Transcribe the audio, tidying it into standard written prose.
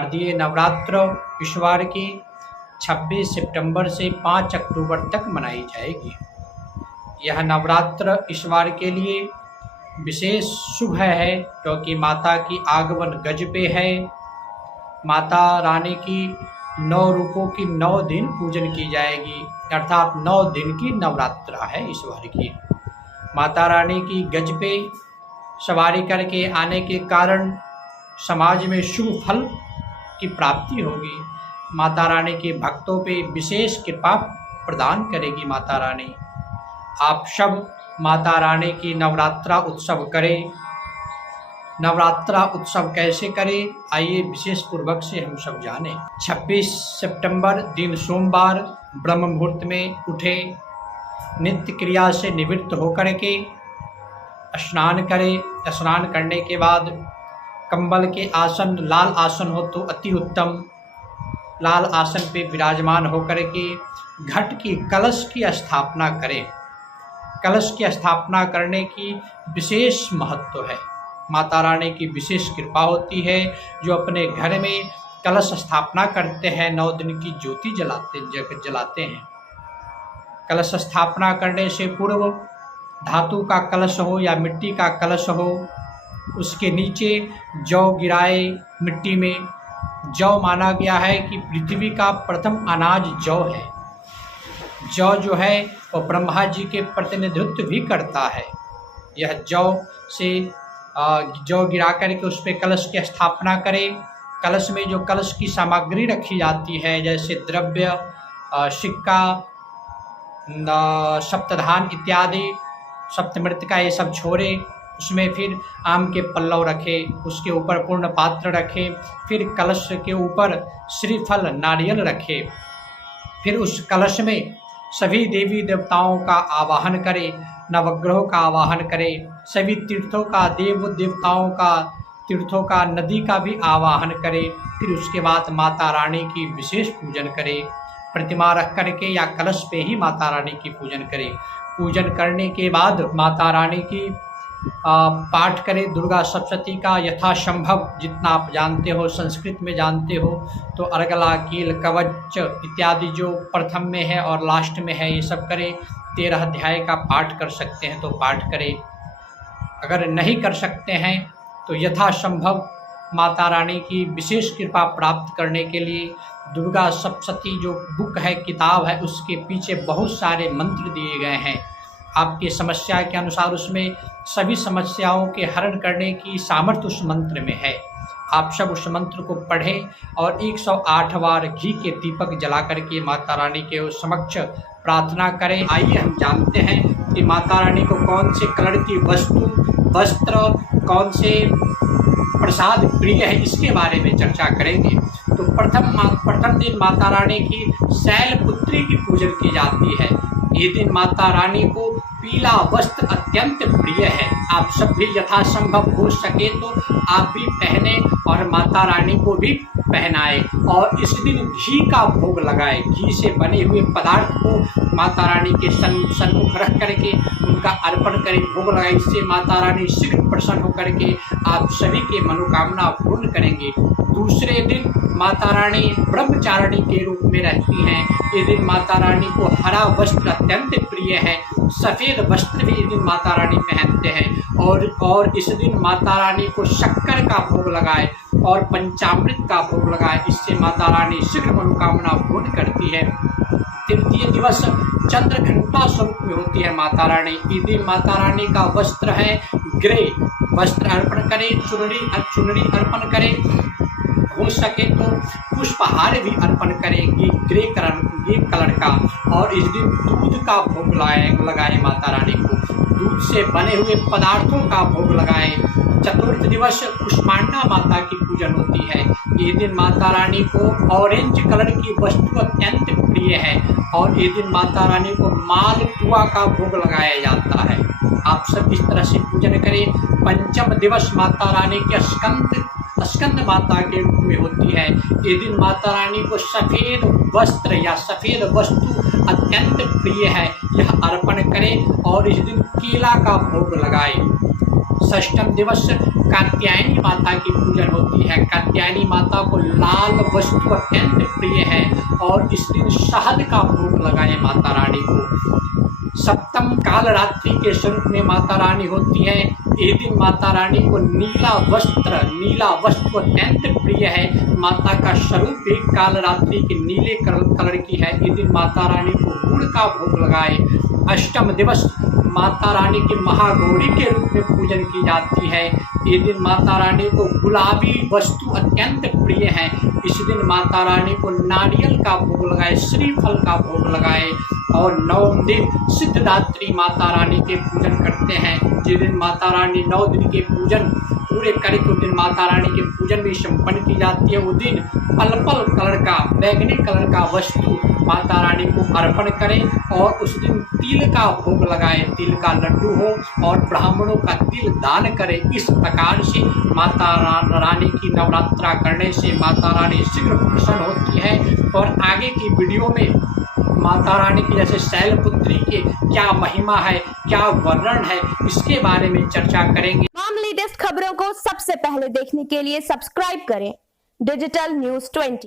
शारदीय नवरात्र इस बार की 26 सितंबर से 5 अक्टूबर तक मनाई जाएगी। यह नवरात्र इस बार के लिए विशेष शुभ है क्योंकि माता की आगमन गज पे है। माता रानी की 9 रूपों की 9 दिन पूजन की जाएगी, अर्थात 9 दिन की नवरात्रा है इस बार की। माता रानी की गज पे सवारी करके आने के कारण समाज में शुभ फल की प्राप्ति होगी। माता रानी के भक्तों पे विशेष कृपा प्रदान करेगी माता रानी। आप सब माता रानी की नवरात्रा उत्सव करें। नवरात्रा उत्सव कैसे करें, आइए विशेष पूर्वक से हम सब जानें। 26 सितंबर दिन सोमवार ब्रह्म मुहूर्त में उठे, नित्य क्रिया से निवृत्त होकर के स्नान करें। स्नान करने के बाद कंबल के आसन, लाल आसन हो तो अति उत्तम, लाल आसन पे विराजमान होकर के घट की कलश की स्थापना करें। कलश की स्थापना करने की विशेष महत्व है। माता रानी की विशेष कृपा होती है। जो अपने घर में कलश स्थापना करते हैं 9 दिन की ज्योति जलाते हैं। कलश स्थापना करने से पूर्व धातु का कलश हो या मिट्टी का कलश हो, उसके नीचे जौ गिराए मिट्टी में। जौ माना गया है कि पृथ्वी का प्रथम अनाज जौ है। जौ जो है वो ब्रह्मा जी के प्रतिनिधित्व भी करता है। यह जौ से जौ गिरा करके उस पर कलश की स्थापना करें। कलश में जो कलश की सामग्री रखी जाती है जैसे द्रव्य, सिक्का, सप्तधान इत्यादि, सप्तमृतिका, ये सब छोड़े। उसमें फिर आम के पल्लव रखे, उसके ऊपर पूर्ण पात्र रखे, फिर कलश के ऊपर श्रीफल नारियल रखे। फिर उस कलश में सभी देवी देवताओं का आवाहन करें, नवग्रहों का आवाहन करें, सभी तीर्थों का, देव देवताओं का, तीर्थों का, नदी का भी आवाहन करें। फिर उसके बाद माता रानी की विशेष पूजन करें। प्रतिमा रख करके या कलश पे ही माता रानी की पूजन करें। पूजन करने के बाद माता रानी की पाठ करें। दुर्गा सप्तशती का यथासंभव जितना आप जानते हो, संस्कृत में जानते हो तो अर्गला, कील, कवच इत्यादि जो प्रथम में है और लास्ट में है ये सब करें। 13 अध्याय का पाठ कर सकते हैं तो पाठ करें। अगर नहीं कर सकते हैं तो यथासंभव माता रानी की विशेष कृपा प्राप्त करने के लिए दुर्गा सप्तशती जो बुक है, किताब है, उसके पीछे बहुत सारे मंत्र दिए गए हैं। आपकी समस्या के अनुसार उसमें सभी समस्याओं के हरण करने की सामर्थ्य उस मंत्र में है। आप सब उस मंत्र को पढ़ें और 108 बार घी के दीपक जला करके माता रानी के समक्ष प्रार्थना करें। आइए हम जानते हैं कि माता रानी को कौन से कलर की वस्तु, वस्त्र, कौन से प्रसाद प्रिय है, इसके बारे में चर्चा करेंगे। तो प्रथम दिन माता रानी की शैलपुत्री की पूजन की जाती है। ये दिन माता रानी को पीला वस्त्र अत्यंत प्रिय है। आप सब भी यथासंभव हो सके तो आप भी पहने और माता रानी को भी पहनाए। और इस दिन घी का भोग लगाए। घी से बने हुए पदार्थ को माता रानी के सन्मुख रख करके उनका अर्पण करें, भोग लगाए। इससे माता रानी शीघ्र प्रसन्न होकर के आप सभी के मनोकामना पूर्ण करेंगे। दूसरे दिन माता रानी ब्रह्मचारिणी के रूप में रहती हैं। इस दिन माता रानी को हरा वस्त्र अत्यंत प्रिय है। सफ़ेद वस्त्र भी इस दिन माता रानी पहनते हैं। और इस दिन माता रानी को शक्कर का भोग लगाए और पंचामृत का भोग लगाए। इससे माता रानी शीघ्र मनोकामना पूर्ण करती है। तृतीय दिवस चंद्र घंटा स्वरूप में होती है माता रानी। इस दिन माता रानी का वस्त्र है ग्रे। वस्त्र अर्पण करें, चुनरी अर्पण करें, हो सके तो पुष्पहार भी अर्पण करेंगी ग्रे कलर का। और इस दिन दूध का भोग लगाए माता रानी को। दूध से बने हुए पदार्थों का भोग लगाए। चतुर्थ दिवस कुष्मांडा माता की पूजन होती है। इस दिन माता रानी को ऑरेंज कलर की वस्तु अत्यंत प्रिय है। और इस दिन माता रानी को मालपुआ का भोग लगाया जाता है। आप सब इस तरह से पूजन करें। पंचम दिवस माता रानी के स्कंद माता के रूप में होती है। इस दिन माता रानी को सफ़ेद वस्त्र या सफ़ेद वस्तु अत्यंत प्रिय है, यह अर्पण करें। और इस दिन केला का भोग लगाए। षष्ठम दिवस कात्यायनी माता की पूजन होती है। कात्यायनी माता को लाल वस्तु अत्यंत प्रिय है और इस दिन शहद का भोग लगाएं माता रानी को। सप्तम काल रात्रि के स्वरूप में माता रानी होती है। ये दिन माता रानी को नीला वस्त्र अत्यंत प्रिय है। माता का स्वरूप भी काल रात्रि के नीले कलर की है। ये दिन माता रानी को गुड़ का भोग लगाए। अष्टम दिवस माता रानी की महागौरी के रूप में पूजन की जाती है। ये दिन माता रानी को गुलाबी वस्तु अत्यंत प्रिय है। इस दिन माता रानी को नारियल का भोग लगाए, श्रीफल का भोग लगाए। और नवम दिन सिद्धदात्री माता रानी के पूजन करते हैं। जिस दिन माता रानी 9 दिन के पूजन पूरे करके उस दिन माता रानी के पूजन भी संपन्न की जाती है। उस दिन पर्पल कलर का, बैगनी कलर का वस्तु माता रानी को अर्पण करें और उस दिन तिल का भोग लगाएं, तिल का लड्डू हो और ब्राह्मणों का तिल दान करें। इस प्रकार से माता रानी की नवरात्रा करने से माता रानी शीघ्र प्रसन्न होती है। और आगे की वीडियो में माता रानी की जैसे शैलपुत्री के क्या महिमा है, क्या वर्णन है, इसके बारे में चर्चा करेंगे। तमाम लेटेस्ट खबरों को सबसे पहले देखने के लिए सब्सक्राइब करें डिजिटल न्यूज़ 20।